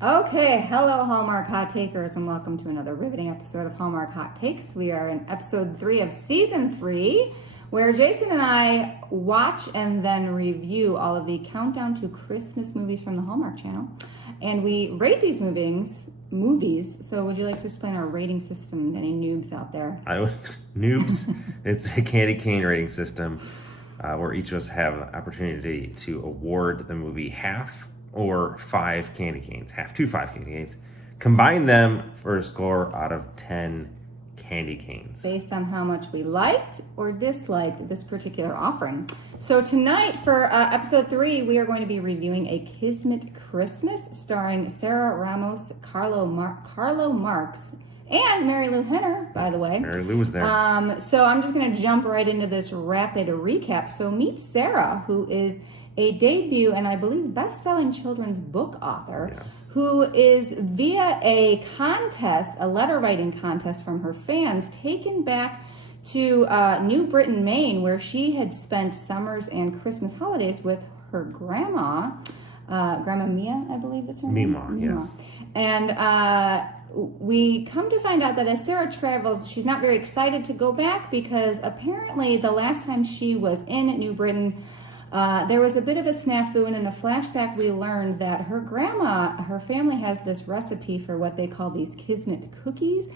Okay, hello Hallmark Hot Takers, and welcome to another riveting episode of Hallmark Hot Takes. We are in episode 3 of season 3, where Jason and I watch and then review all of the countdown to Christmas movies from the Hallmark Channel, and we rate these movies. So, would you like to explain our rating system? Any noobs out there? Noobs. It's a candy cane rating system where each of us have an opportunity to award the movie half or 5 candy canes, half to 5 candy canes, combine them for a score out of 10 candy canes. Based on how much we liked or disliked this particular offering. So tonight for episode 3, we are going to be reviewing A Kismet Christmas, starring Sarah Ramos, Carlo Marks, and Marilu Henner, by the way. Marilu was there. So I'm just going to jump right into this rapid recap. So meet Sarah, who is a debut and I believe best-selling children's book author, yes, who is via a contest, a letter writing contest from her fans, taken back to New Britain, Maine, where she had spent summers and Christmas holidays with her grandma, Grandma Mia, I believe that's her name. Meemaw, yes. And we come to find out that as Sarah travels, she's not very excited to go back because apparently the last time she was in New Britain, there was a bit of a snafu, and in a flashback we learned that her family has this recipe for what they call these Kismet cookies,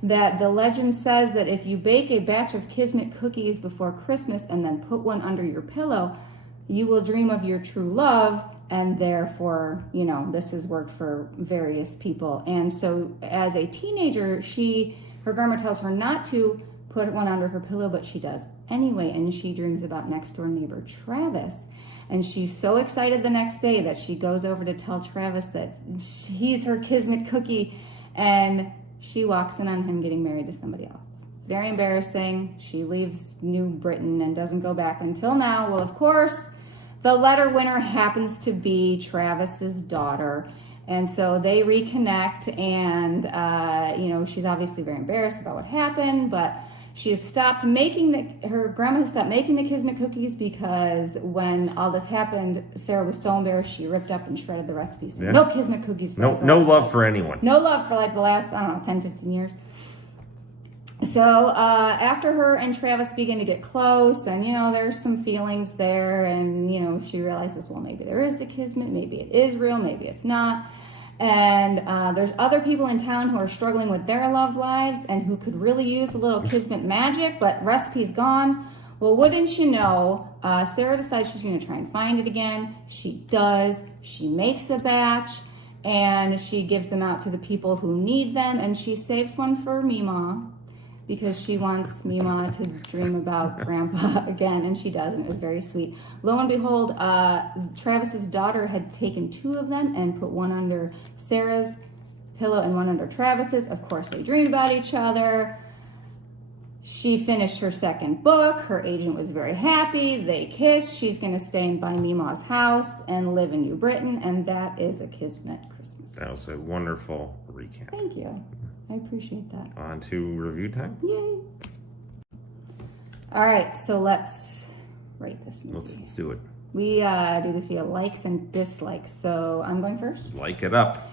that the legend says that if you bake a batch of Kismet cookies before Christmas and then put one under your pillow, you will dream of your true love, and therefore, this has worked for various people. And so as a teenager, her grandma tells her not to put one under her pillow, but she does anyway, and she dreams about next door neighbor Travis, and she's so excited the next day that she goes over to tell Travis that he's her Kismet cookie, and she walks in on him getting married to somebody else. It's very embarrassing. She leaves New Britain and doesn't go back until now. Well, of course, the letter winner happens to be Travis's daughter. And so they reconnect, and she's obviously very embarrassed about what happened, but she has stopped her grandma has stopped making the Kismet cookies because when all this happened, Sarah was so embarrassed she ripped up and shredded the recipes. So no Kismet cookies for no love for anyone. No love for the last, 10, 15 years. So after her and Travis begin to get close, and there's some feelings there, and she realizes, well, maybe there is the Kismet, maybe it is real, maybe it's not. And there's other people in town who are struggling with their love lives and who could really use a little Kismet magic, but recipe's gone. Well, wouldn't you know, Sarah decides she's going to try and find it again. She does. She makes a batch, and she gives them out to the people who need them, and she saves one for meemaw, because she wants meemaw to dream about Grandpa again, and she does, and it was very sweet. Lo and behold, Travis's daughter had taken 2 of them and put one under Sarah's pillow and one under Travis's. Of course, they dreamed about each other. She finished her second book. Her agent was very happy. They kissed. She's going to stay by Meemaw's house and live in New Britain, and that is A Kismet Christmas. That was a wonderful recap. Thank you. I appreciate that. On to review time. Yay. All right, so let's rate this movie. Let's do it. We do this via likes and dislikes. So I'm going first. Like it up.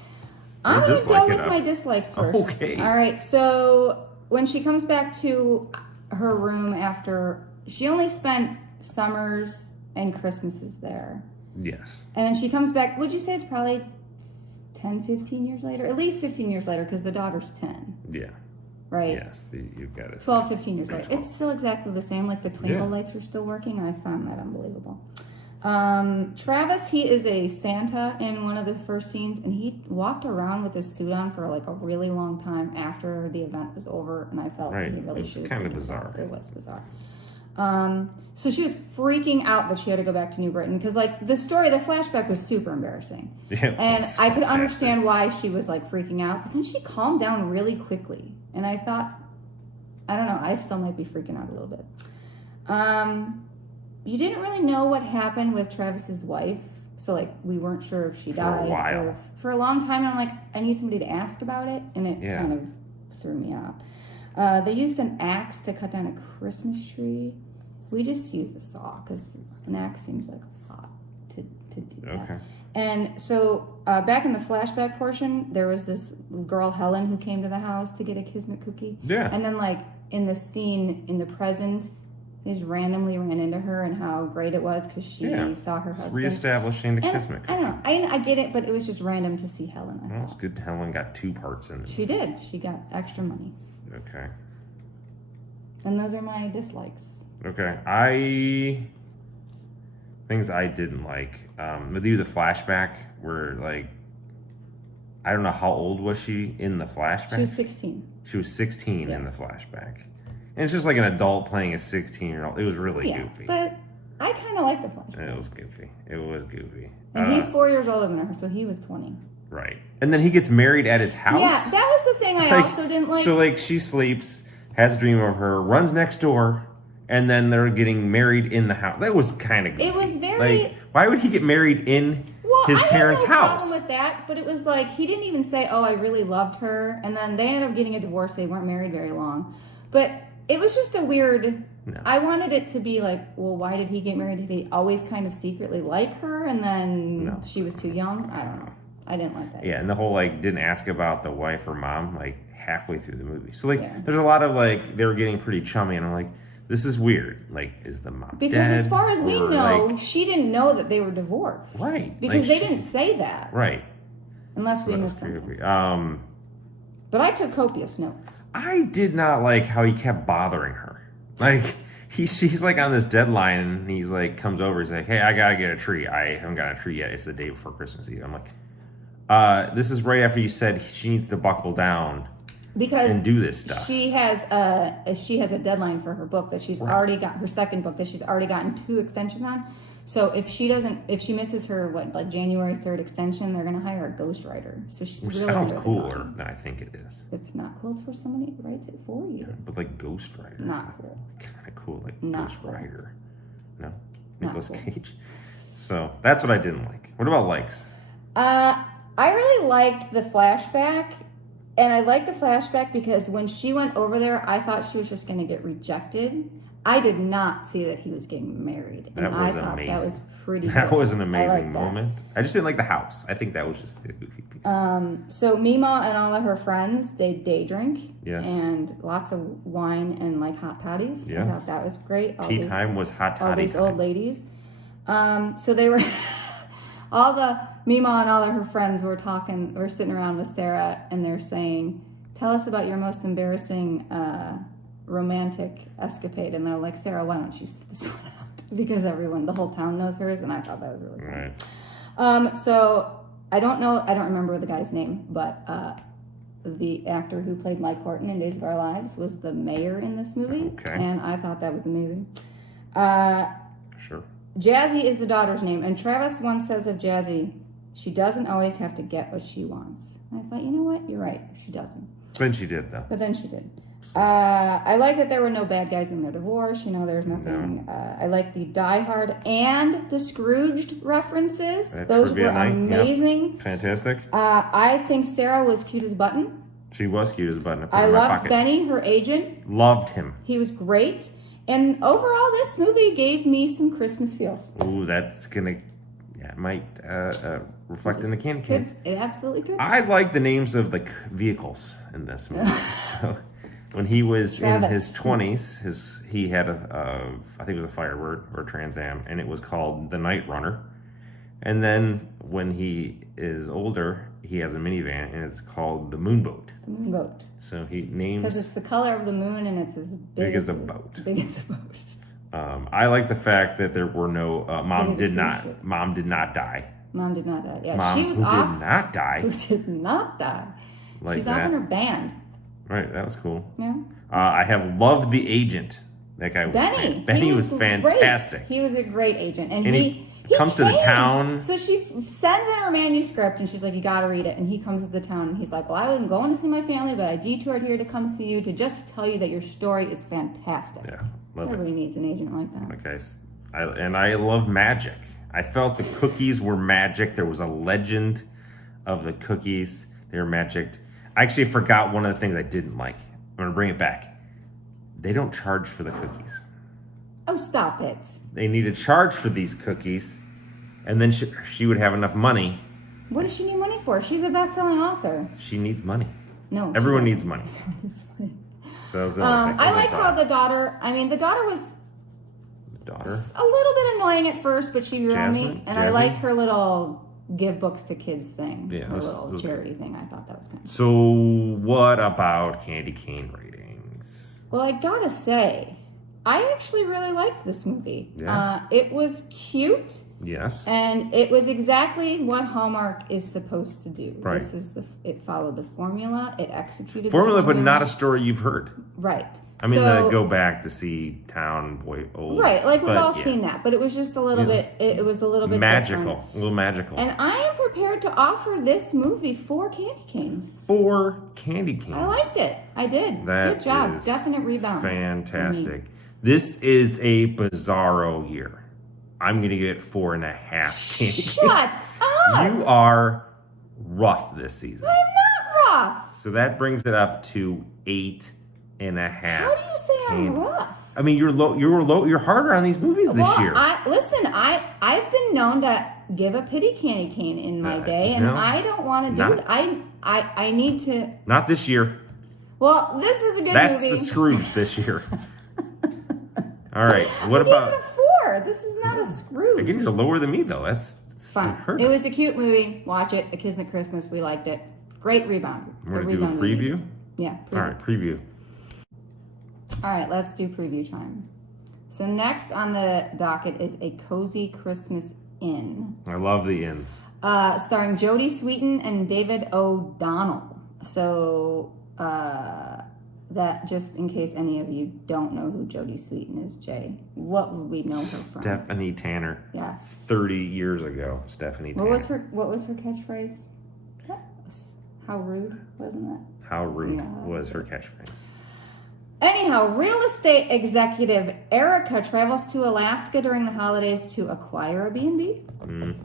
I'm going to go with my dislikes first. Okay. All right, so when she comes back to her room after, she only spent summers and Christmases there. Yes. And then she comes back, would you say it's probably 10, 15 years later? At least 15 years later, because the daughter's 10. Yeah. Right? Yes, you've got it. 12, 15 years later. 12. It's still exactly the same. Like the twinkle lights are still working. I found that unbelievable. Travis, he is a Santa in one of the first scenes, and he walked around with his suit on for a really long time after the event was over, and I felt he really should have. It was kind of bizarre. It was bizarre. So she was freaking out that she had to go back to New Britain because, the flashback was super embarrassing. Yeah, and I could understand why she was, freaking out. But then she calmed down really quickly. And I thought, I don't know, I still might be freaking out a little bit. You didn't really know what happened with Travis's wife. So, we weren't sure if she died. For a while. For a long time. And I'm I need somebody to ask about it. And it kind of threw me off. They used an axe to cut down a Christmas tree. We just used a saw because an axe seems like a lot to to do that. Okay. And so back in the flashback portion, there was this girl, Helen, who came to the house to get a Kismet cookie. Yeah. And then, like, in the scene in the present, he just randomly ran into her and how great it was because she saw her husband. Reestablishing the Kismet cookie. I don't know. I get it, but it was just random to see Helen. Well, it's good Helen got 2 parts in it. She did. She got extra money. Okay. And those are my dislikes. Okay. Things I didn't like. With you, the flashback, where, like, I don't know how old was she in the flashback? She was 16. She was 16 in the flashback. And it's just like an adult playing a 16-year-old. It was really goofy. But I kind of like the flashback. It was goofy. And he's 4 years older than her, so he was 20. Right. And then he gets married at his house. Yeah, that was the thing I also didn't like. So, like, she sleeps, has a dream of her, runs next door, and then they're getting married in the house. That was kind of goofy. It was very... Like, why would he get married in his parents' I have no house? problem with that, but it was like, he didn't even say, oh, I really loved her. And then they ended up getting a divorce. They weren't married very long. But it was just a weird... No. I wanted it to be like, well, why did he get married? Did he always kind of secretly like her? And then she was too young? I don't know. I didn't like that. Yeah, and the whole, like, didn't ask about the wife or mom, like, halfway through the movie. So, like, there's a lot of, like, they were getting pretty chummy, and I'm like, this is weird. Like, is the mom because dead? As far as we know, like, she didn't know that they were divorced. Right. Because they didn't say that. Right. Unless we missed something. But I took copious notes. I did not like how he kept bothering her. Like, she's like on this deadline, and he's like, comes over, he's like, hey, I gotta get a tree. I haven't got a tree yet. It's the day before Christmas Eve. I'm like, this is right after you said she needs to buckle down and do this stuff. She has a deadline for her book that she's already got, her second book that she's already gotten 2 extensions on. So if she misses her January 3rd extension, they're gonna hire a ghostwriter. So she's Which really sounds really cooler behind. than I think it is. It's not cool. It's for somebody who writes it for you. But like ghostwriter, not cool. Kind of cool, like not ghostwriter. Cool. No, Nicolas cool. Cage. So that's what I didn't like. What about likes? I really liked the flashback. And I liked the flashback because when she went over there, I thought she was just going to get rejected. I did not see that he was getting married. And I thought amazing. That was pretty That good. was an amazing moment. I just didn't like the house. I think that was just a goofy piece. So meemaw and all of her friends, they day drink. Yes. And lots of wine and like hot totties. Yes. I thought that was great. Tea time was hot toddy all these time. old ladies. So they were... all the meemaw and all of her friends were sitting around with Sarah, and they're saying, tell us about your most embarrassing romantic escapade. And they're like, Sarah, why don't you sit this one out? Because the whole town knows hers, and I thought that was really funny. Right. So I don't remember the guy's name, but the actor who played Mike Horton in Days of Our Lives was the mayor in this movie. Okay. And I thought that was amazing. Sure. Jazzy is the daughter's name, and Travis once says of Jazzy, she doesn't always have to get what she wants. And I thought, you know what? You're right. She doesn't. Then she did, though. But then she did. I like that there were no bad guys in their divorce. There's nothing. No. I like the Die Hard and the Scrooged references. Those were amazing. Yep. Fantastic. I think Sarah was cute as a button. She was cute as a button. I loved Benny, her agent. Loved him. He was great. And overall, this movie gave me some Christmas feels. Ooh, that's gonna, it might reflect in the candy canes. It absolutely could. I like the names of the vehicles in this movie. So when he was in his 20s, he had I think it was a Firebird or a Trans Am, and it was called the Night Runner. And then when he is older, he has a minivan, and it's called the Moonboat. The Moonboat. So he names... Because it's the color of the moon, and it's as big as a boat. Big as a boat. I like the fact that there were no... Mom did not die. Mom did not die. Yeah, Mom, she was who off. did not die. Who did not die. Like She's off in her band. Right, that was cool. Yeah. I have loved the agent. That guy was... Benny was fantastic. He was a great agent. And he comes to the town. So she sends in her manuscript, and she's like, you got to read it. And he comes to the town, and he's like, well, I wasn't going to see my family, but I detoured here to come see you to just tell you that your story is fantastic. Yeah, love Everybody needs an agent like that. Okay, I love magic. I felt the cookies were magic. There was a legend of the cookies. They were magic. I actually forgot one of the things I didn't like. I'm going to bring it back. They don't charge for the cookies. Oh, stop it. They need to charge for these cookies, and then she would have enough money. What does she need money for? She's a best-selling author. She needs money. No. Everyone needs money. So that was I liked how the daughter was a little bit annoying at first, but she grew on me. And I liked her little give books to kids thing. Yeah, her little charity thing. I thought that was kind of So what about candy cane ratings? Well, I gotta say, I actually really liked this movie. Yeah. It was cute. Yes. And it was exactly what Hallmark is supposed to do. Right. It followed the formula. It executed formula, the formula. but not a story you've heard. Right. I mean, go back to see Town Boy Old. Right, like we've all seen that, but it was just a little bit. It was a little bit magical, different. a little magical. And I am prepared to offer this movie 4 candy canes. 4 candy canes. I liked it. I did. Good job. Definite rebound. Fantastic. This is a bizarro year. I'm gonna give it 4.5 candy canes. Shut up! You are rough this season. I'm not rough. So that brings it up to 8.5. How do you say I'm rough? I mean, you're harder on these movies this year. I've been known to give a pity candy cane in my day, and I don't want to do that. I need to. Not this year. Well, this was a good movie. That's the Scrooge this year. All right. What about? I gave it a 4. This is not a Scrooge. Again, you're lower than me though. That's fine. It was a cute movie. Watch it. A Kismet Christmas. We liked it. Great rebound. We're gonna do a preview. Movie. Yeah. All right. Preview. All right, let's do preview time. So next on the docket is A Cozy Christmas Inn. I love the inns. Starring Jodie Sweetin and David O'Donnell. So that, just in case any of you don't know who Jodie Sweetin is, Jay, what would we know her from? Stephanie Tanner. Yes. 30 years ago, Stephanie Tanner. What was her catchphrase? How rude, wasn't that? How rude was her catchphrase? Anyhow, real estate executive Erica travels to Alaska during the holidays to acquire a B&B. There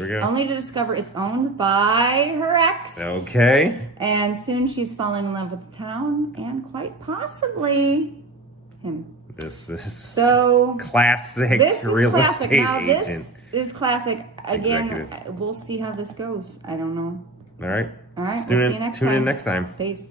we go. Only to discover it's owned by her ex. Okay. And soon she's falling in love with the town and quite possibly him. This is so classic real estate agent. This is classic. Again, Executive. we'll see how this goes. I don't know. All right. All right. Tune in next time. Peace.